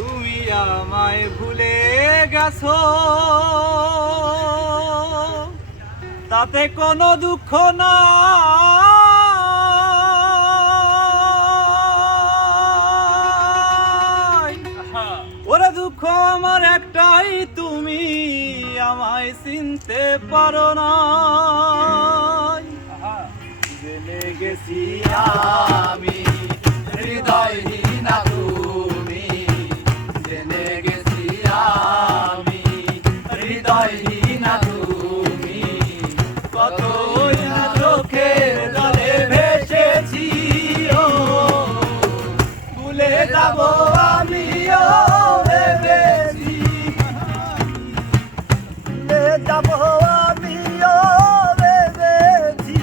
তুমি আমায় ভুলে গেছো, তাতে কোনো দুঃখ না। ওরে দুঃখ আমার একটাই, তুমি আমায় চিনতে পারো না। জেনে গেছি আমি হৃদয়হীন তুমি, জেনে গেছি আমি হৃদয়হীন তুমি। কতই না চোখের জলে ভেসেছি, ও ভুলে যাব আমিও ভেবেছি, ভুলে যাব আমিও ভেবেছি।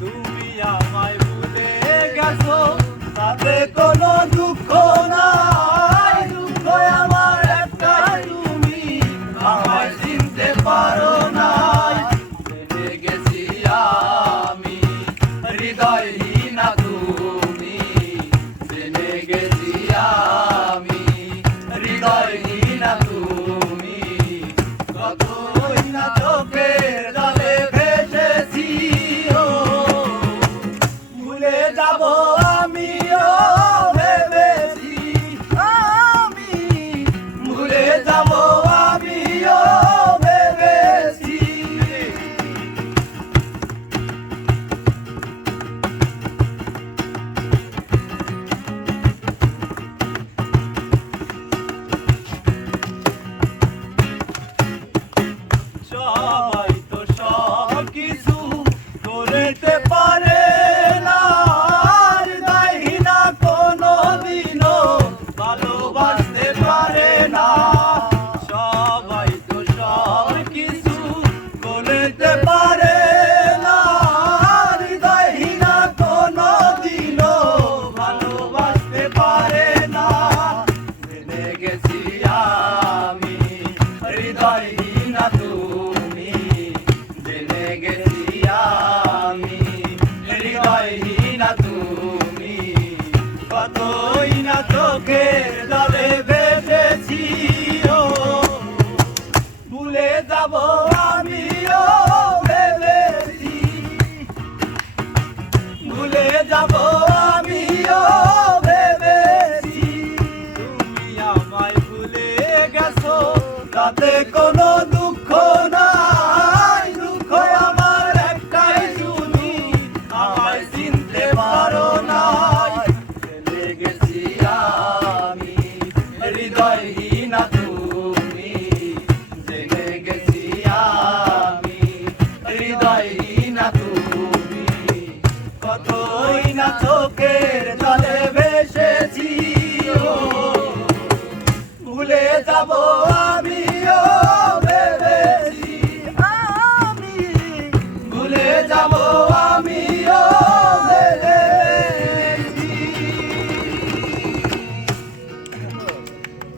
তুমি আমায় ভুলে গেছো, তাতে কোনো দুঃখ নাই। দুঃখ আমার একটাই, তুমি আমায় চিনতে পারো না। জেনে গেছি আমি হৃদয়হীন তুমি, জেনে গেছি আমি হৃদয়হীন তুমি। কতই না চোখের জলে ভেসেছি, ও ভুলে যাব আমিও ভেবেছি। আমি ভুলে যাব আমিও ভেবেছি। সবাই তো সব কিছু করতে পারে না, হৃদয়হীনা কোনো দিনও ভালোবাসতে পারে না। সবাই তো সব কিছু করতে পারে না, হৃদয়হীনা কোনো দিনও ভালোবাসতে পারে না। জেনে গেছি আমি হৃদয়হীন তুমি, জেনে গেছি আমি হৃদয়হীন তুমি। কতই না চোখের জলে ভেসেছি, ও ভুলে যাব আমিও ভেবেছি, ভুলে যাব আমিও ভেবেছি। তুমি আমায় ভুলে গেছো, তাতে কোনো দুঃখ নাই। দুঃখ আমার একটাই, তুমি আমায় চিনতে পারো না। জেনে গেছি আমি হৃদয়হীন তুমি, জেনে গেছি আমি হৃদয়হীন তুমি। কতই না চোখের জলে ভেসেছি, ও ভুলে যাব